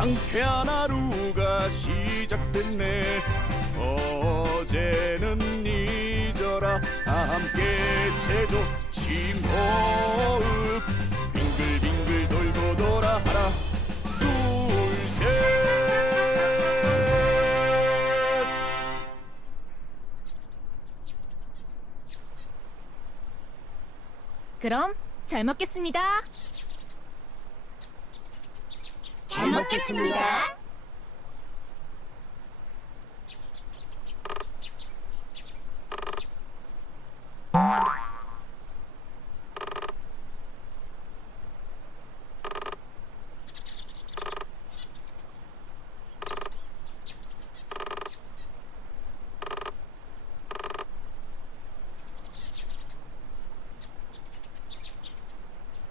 상쾌한 하루가 시작됐네. 어제는 잊어라 다 함께 제조 심호흡. 빙글빙글 돌고 돌아 하나 둘셋. 그럼 잘 먹겠습니다. 잘 먹겠습니다.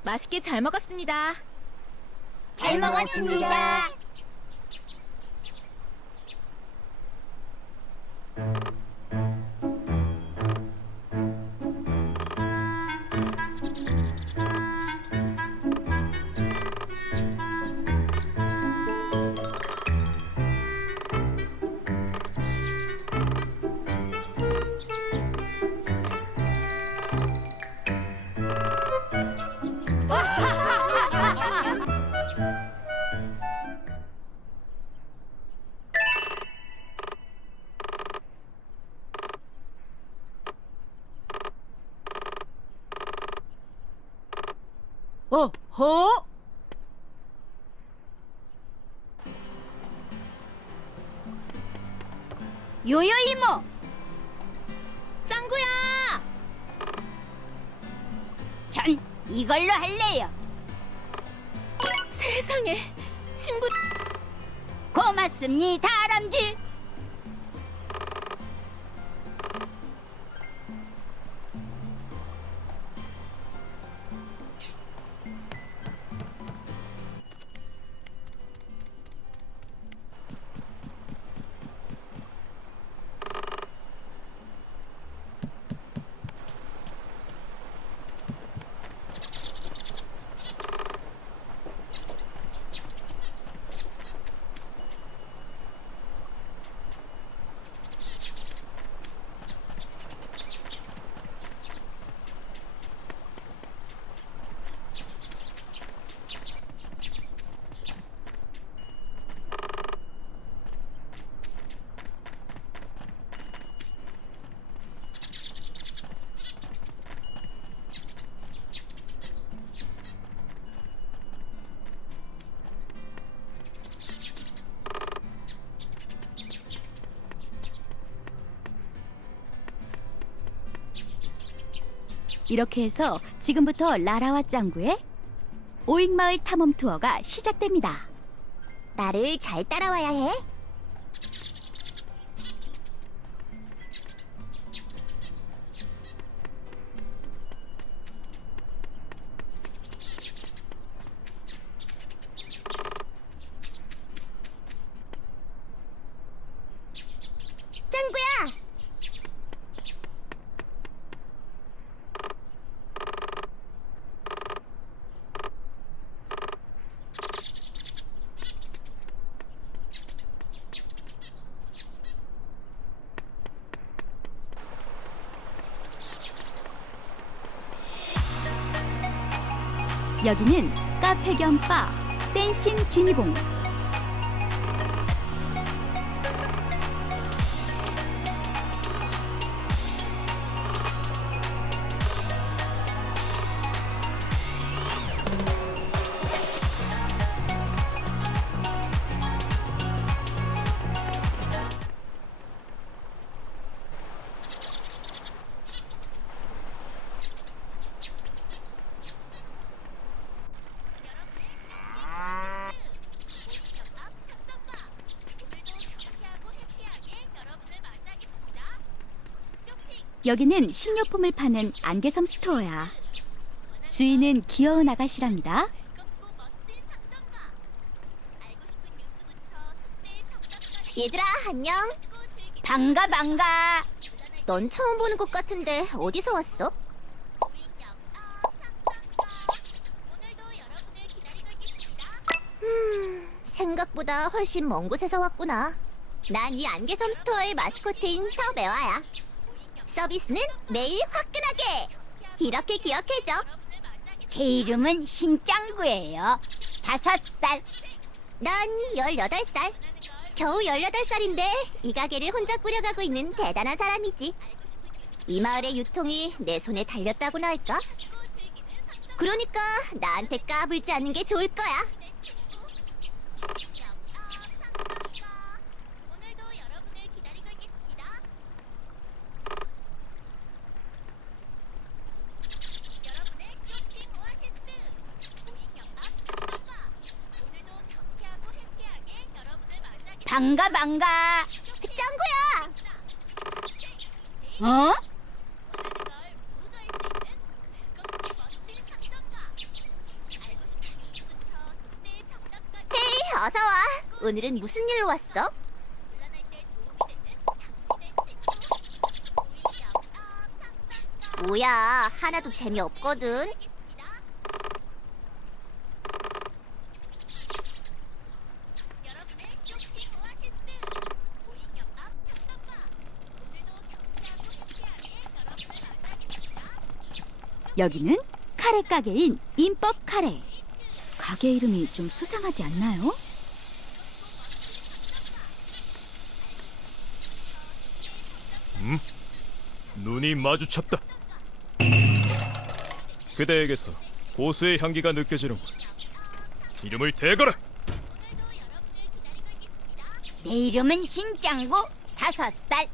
맛있게 잘 먹었습니다. 잘 먹었습니다. 요요 이모! 짱구야! 전 이걸로 할래요. 세상에 신부 고맙습니다, 다람쥐. 이렇게 해서 지금부터 라라와 짱구의 오익마을 탐험 투어가 시작됩니다. 나를 잘 따라와야 해. 여기는 카페 겸 바, 댄싱 지니봉. 여기는 식료품을 파는 안개섬 스토어야. 주인은 귀여운 아가씨랍니다. 얘들아, 안녕. 반가, 반가. 넌 처음 보는 것 같은데 어디서 왔어? 음, 생각 생각보다 훨씬 먼 곳에서 왔구나. 난 이 안개섬 스토어의 마스코트인 서매화야. 서비스는 매일 화끈하게. 이렇게 기억해줘. 제 이름은 신짱구예요. 다섯 살. 난 18살. 겨우 18살인데 이 가게를 혼자 꾸려가고 있는 대단한 사람이지. 이 마을의 유통이 내 손에 달렸다고나 할까? 그러니까 나한테 까불지 않는 게 좋을 거야. 반가 반가. 짱구야! 어? 헤이, 어서 와. 오늘은 무슨 일로 왔어? 뭐야, 하나도 재미없거든. 여기는 카레 가게인 인법 카레. 가게 이름이 좀 수상하지 않나요? 눈이 마주쳤다. 그대에게서 고수의 향기가 느껴지는군. 이름을 대거라. 내 이름은 신짱구. 다섯 살.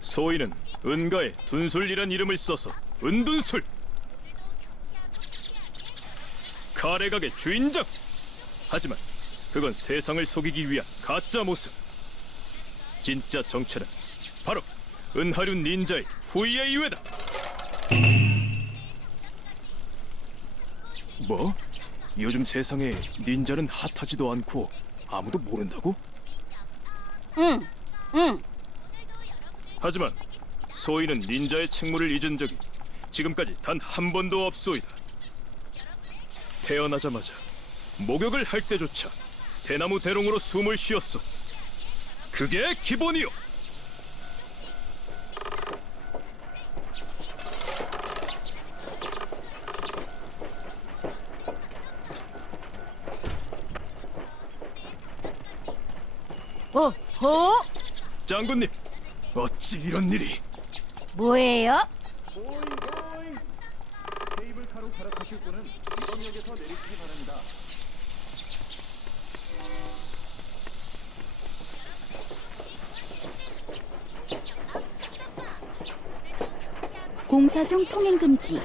소인은 은가에 둔술이란 이름을 써서 은둔술. 카레 가게 주인장. 하지만 그건 세상을 속이기 위한 가짜 모습. 진짜 정체는 바로 은하륜 닌자의 후이의 이외다. 뭐? 요즘 세상에 닌자는 핫하지도 않고 아무도 모른다고? 응. 응. 하지만 소인은 닌자의 책무를 잊은 적이 지금까지 단 한 번도 없소이다. 태어나자마자 목욕을 할 때조차 대나무 대롱으로 숨을 쉬었소. 그게 기본이요. 어? 어? 장군님, 어찌 이런 일이? 뭐예요? 케이블카로 갈아타실 분은 이번 역에서 내리시기 바랍니다. 공사 중 통행 금지.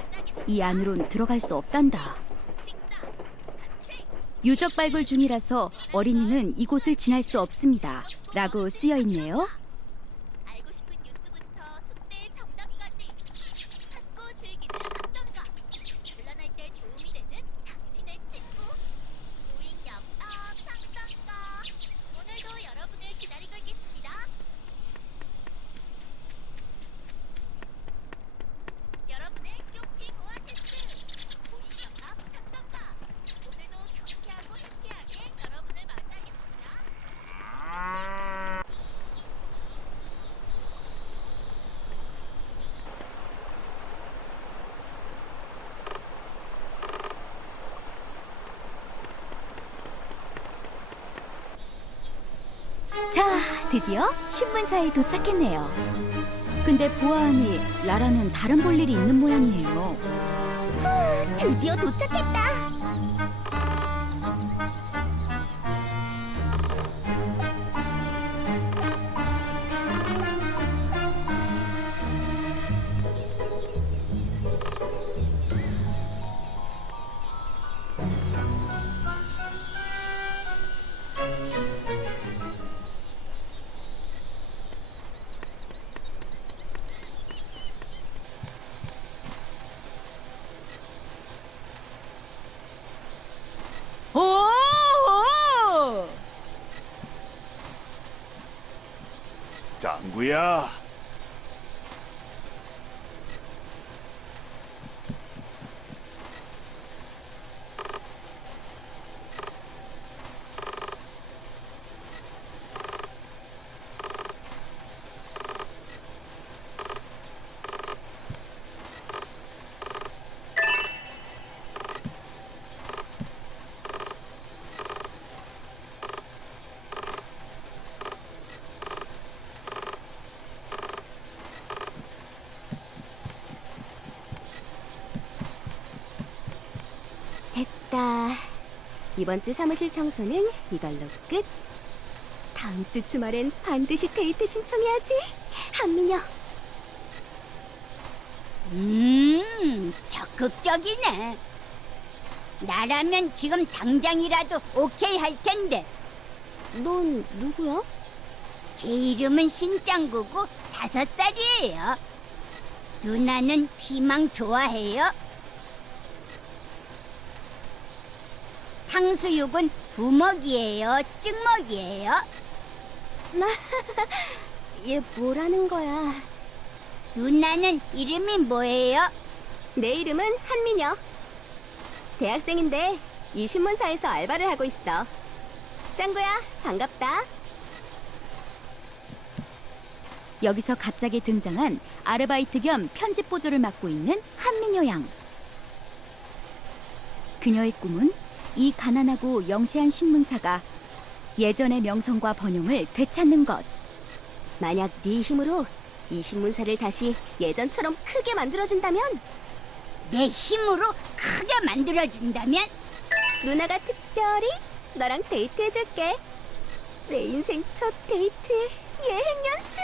이 안으론 들어갈 수 없단다. 유적 발굴 중이라서 어린이는 이곳을 지날 수 없습니다. 라고 쓰여 있네요. 알고 싶은 뉴스부터 숙제의 정답까지 찾고 즐기는 학점과 곤란할 때 도움이 되는 당신의 친구 무인 영업 상담가 오늘도 여러분을 기다리고 있겠습니다. 여러분의 쇼핑 오아시스 무인 영업 상담가 오늘도 경쾌하고 해피하게 여러분을 만나겠습니다. 자, 드디어 신문사에 도착했네요. 근데 보아하니 라라는 다른 볼 일이 있는 모양이에요. 드디어 도착했다. 짱구야. 됐다. 이번 주 사무실 청소는 이걸로 끝. 다음 주 주말엔 반드시 데이트 신청해야지. 한민혁. 음, 적극적이네. 나라면 지금 당장이라도 오케이 할 텐데. 넌 누구야? 제 이름은 신짱구고 다섯 살이에요. 누나는 피망 좋아해요? 탕수육은 부먹이에요? 찍먹이에요? 얘 뭐라는 거야? 누나는 이름이 뭐예요? 내 이름은 한민혁. 대학생인데 이 신문사에서 알바를 하고 있어. 짱구야, 반갑다. 여기서 갑자기 등장한 아르바이트 겸 편집 보조를 맡고 있는 한민여 양. 그녀의 꿈은 이 가난하고 영세한 신문사가 예전의 명성과 번영을 되찾는 것. 만약 네 힘으로 이 신문사를 다시 예전처럼 크게 만들어준다면 내 힘으로 크게 만들어준다면 누나가 특별히 너랑 데이트해줄게. 내 인생 첫 데이트의 예행 연습.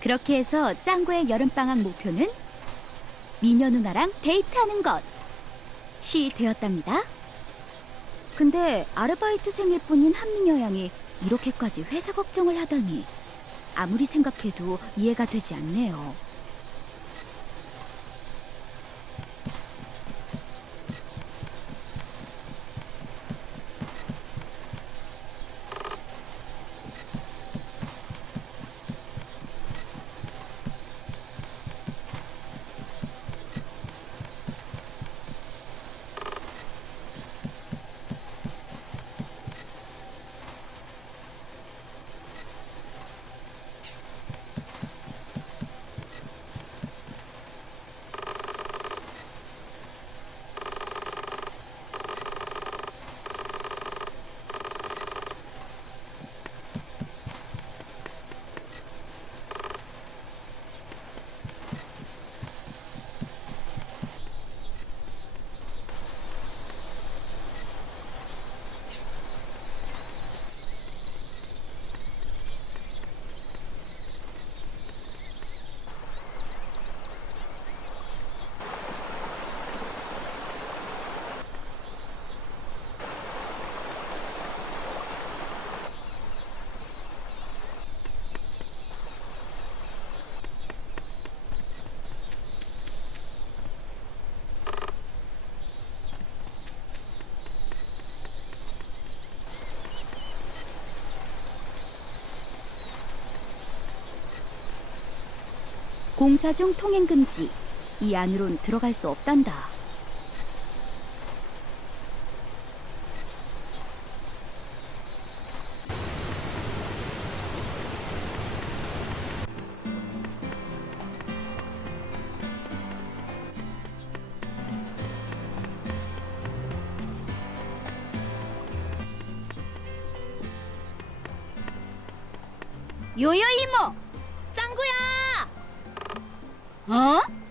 그렇게 해서 짱구의 여름방학 목표는 미녀 누나랑 데이트하는 것. 시 되었답니다. 근데 아르바이트생일 뿐인 한민여 양이 이렇게까지 회사 걱정을 하다니 아무리 생각해도 이해가 되지 않네요. 공사 중 통행 금지. 이 안으론 들어갈 수 없단다. 어? 호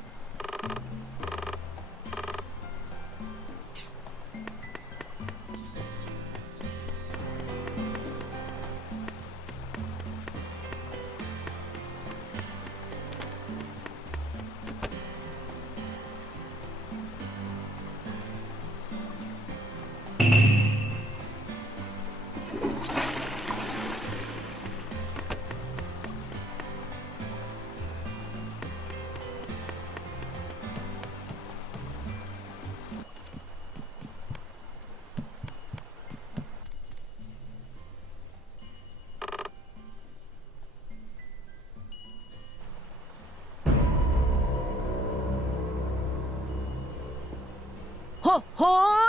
호이!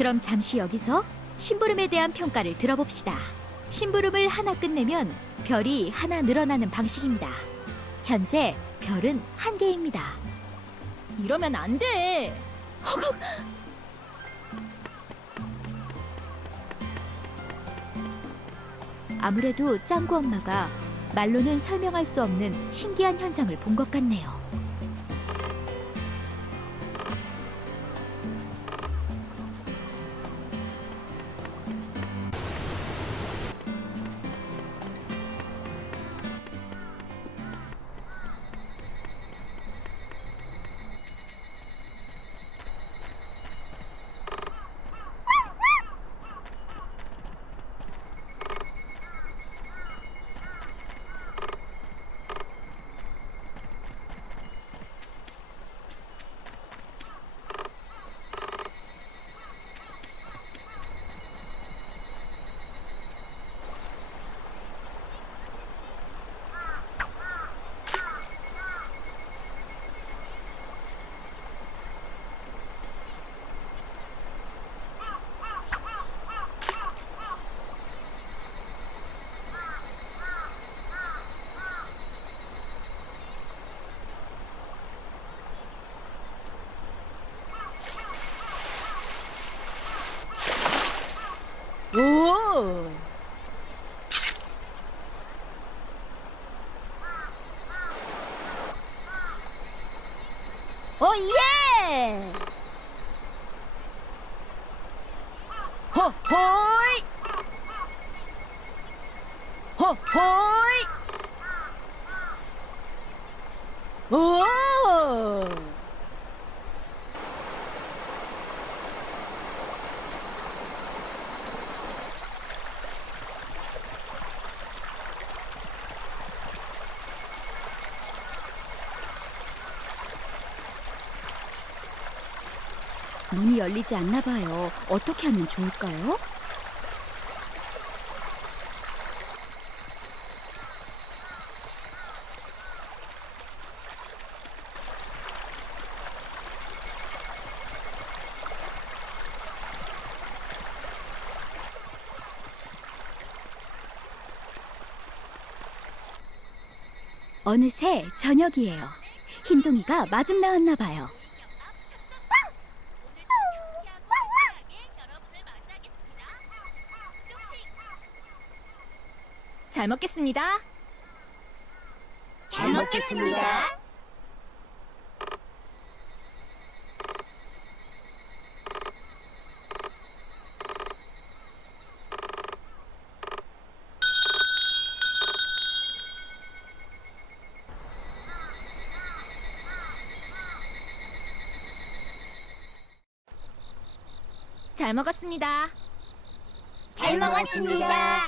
그럼 잠시 여기서 심부름에 대한 평가를 들어봅시다. 심부름을 하나 끝내면 별이 하나 늘어나는 방식입니다. 현재 별은 한 개입니다. 이러면 안 돼. 아무래도 짱구 엄마가 말로는 설명할 수 없는 신기한 현상을 본 것 같네요. 오! 문이 열리지 않나 봐요. 어떻게 하면 좋을까요? 어느새 저녁이에요. 흰둥이가 마중 나왔나 봐요. 잘 먹겠습니다. 잘 먹겠습니다. 잘 먹었습니다. 잘 먹었습니다.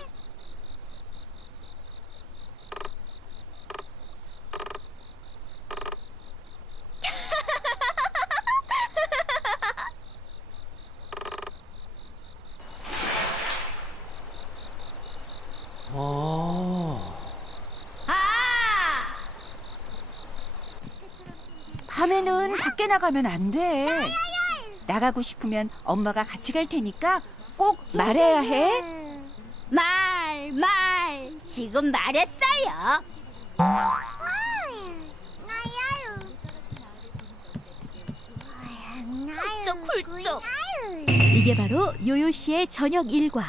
아! 밤에는 밖에 나가면 안 돼. 나가고 싶으면 엄마가 같이 갈 테니까 꼭 말해야 해. 말, 말. 지금 말했어요. 훌쩍 훌쩍. 이게 바로 요요 씨의 저녁 일과.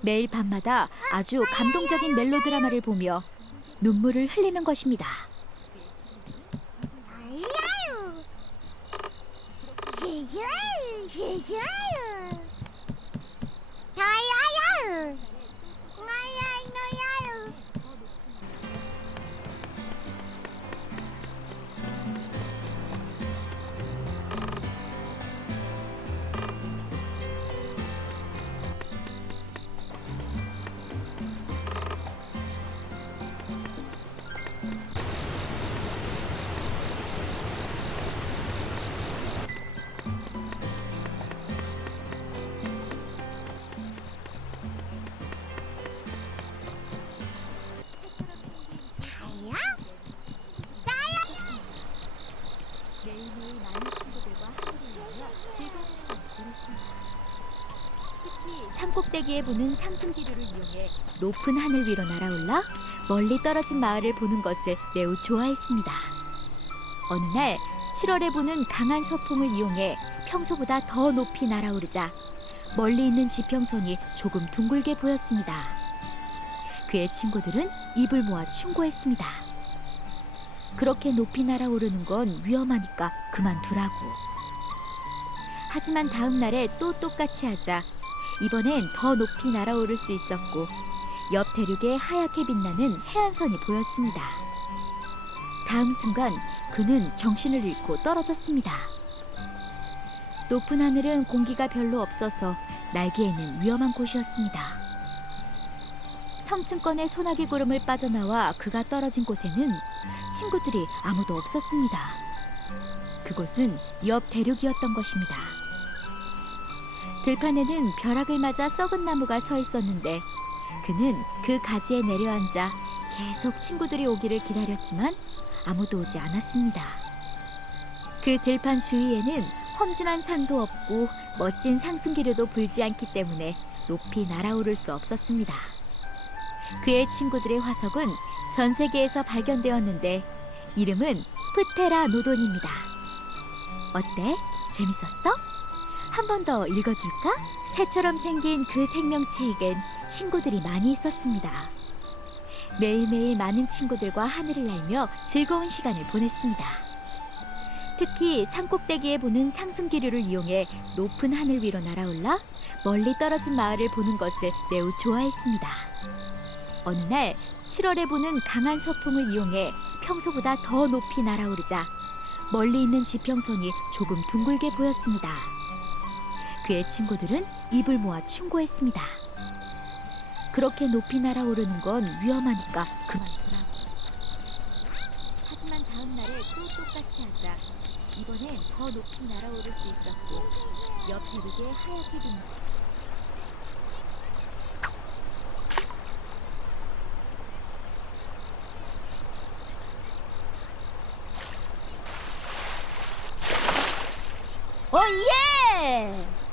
매일 밤마다 아주 감동적인 멜로드라마를 보며 눈물을 흘리는 것입니다. Yeah, yeah, yeah. 꼭대기에 보는 상승기류를 이용해 높은 하늘 위로 날아올라 멀리 떨어진 마을을 보는 것을 매우 좋아했습니다. 어느 날 7월에 부는 강한 서풍을 이용해 평소보다 더 높이 날아오르자 멀리 있는 지평선이 조금 둥글게 보였습니다. 그의 친구들은 입을 모아 충고했습니다. 그렇게 높이 날아오르는 건 위험하니까 그만두라고. 하지만 다음 날에 또 똑같이 하자 이번엔 더 높이 날아오를 수 있었고 옆 대륙에 하얗게 빛나는 해안선이 보였습니다. 다음 순간 그는 정신을 잃고 떨어졌습니다. 높은 하늘은 공기가 별로 없어서 날기에는 위험한 곳이었습니다. 성층권의 소나기 구름을 빠져나와 그가 떨어진 곳에는 친구들이 아무도 없었습니다. 그곳은 옆 대륙이었던 것입니다. 들판에는 벼락을 맞아 썩은 나무가 서 있었는데 그는 그 가지에 내려앉아 계속 친구들이 오기를 기다렸지만 아무도 오지 않았습니다. 그 들판 주위에는 험준한 산도 없고 멋진 상승기류도 불지 않기 때문에 높이 날아오를 수 없었습니다. 그의 친구들의 화석은 전 세계에서 발견되었는데 이름은 프테라 노돈입니다. 어때? 재밌었어? 한 번 더 읽어줄까? 새처럼 생긴 그 생명체에겐 친구들이 많이 있었습니다. 매일매일 많은 친구들과 하늘을 날며 즐거운 시간을 보냈습니다. 특히 산꼭대기에 보는 상승기류를 이용해 높은 하늘 위로 날아올라 멀리 떨어진 마을을 보는 것을 매우 좋아했습니다. 어느 날 7월에 부는 강한 서풍을 이용해 평소보다 더 높이 날아오르자 멀리 있는 지평선이 조금 둥글게 보였습니다. 그의 친구들은 입을 모아 충고했습니다. 그렇게 높이 날아오르는 건 위험하니까 그만 두라고. 하지만 다음 날에 또 똑같이 하자 이번엔 더 높이 날아오를 수 있었고 옆 대륙에 하얗게 빛나 오예!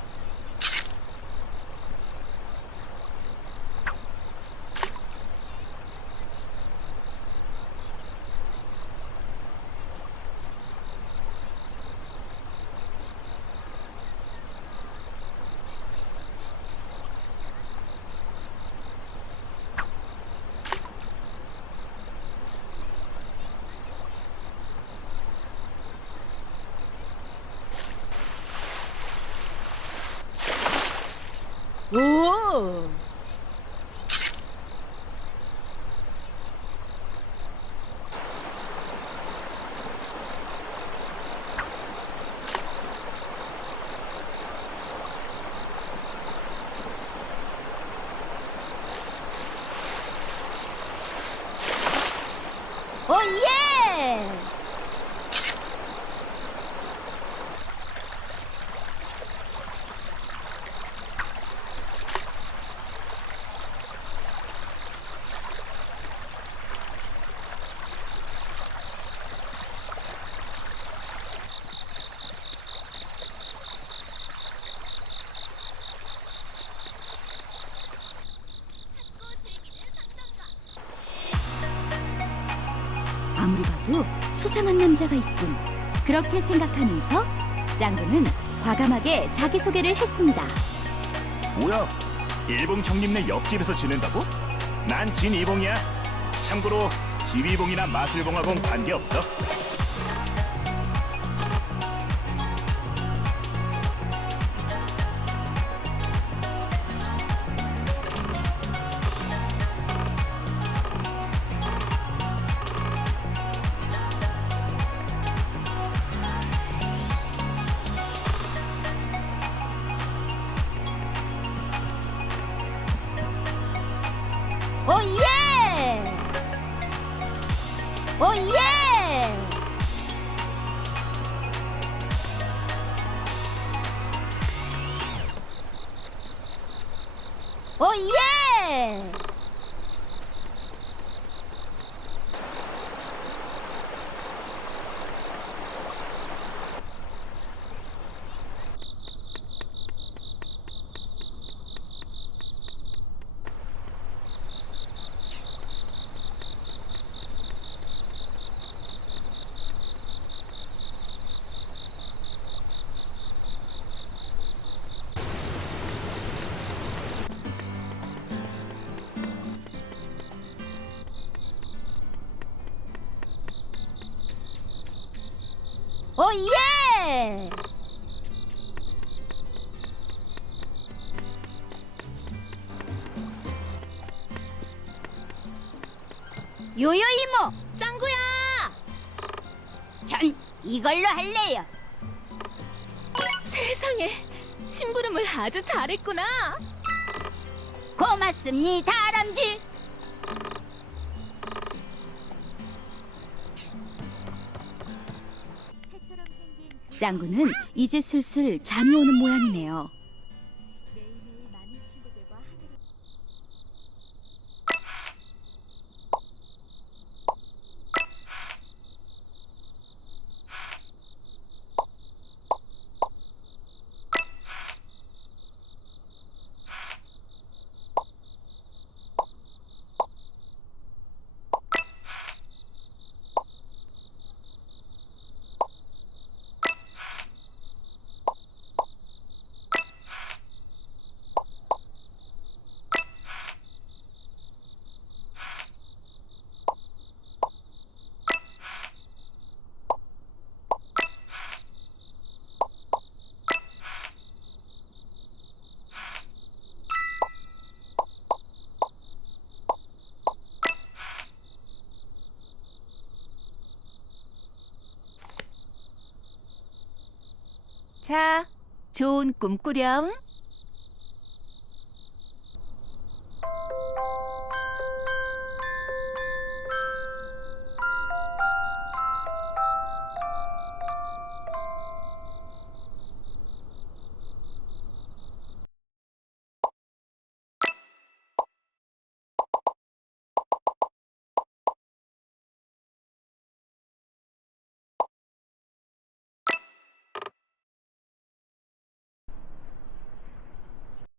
오! 오예! 아무리 봐도 수상한 남자가 있군. 그렇게 생각하면서 짱구는 과감하게 자기소개를 했습니다. 뭐야? 일봉 형님네 옆집에서 지낸다고? 난 진이봉이야. 참고로 지휘봉이나 마술봉하고는 관계없어. 요요 이모, 짱구야. 전 이걸로 할래요. 세상에 심부름을 아주 잘했구나. 고맙습니다, 다람쥐. 짱구는 이제 슬슬 잠이 오는 모양이네요. 자, 좋은 꿈 꾸렴.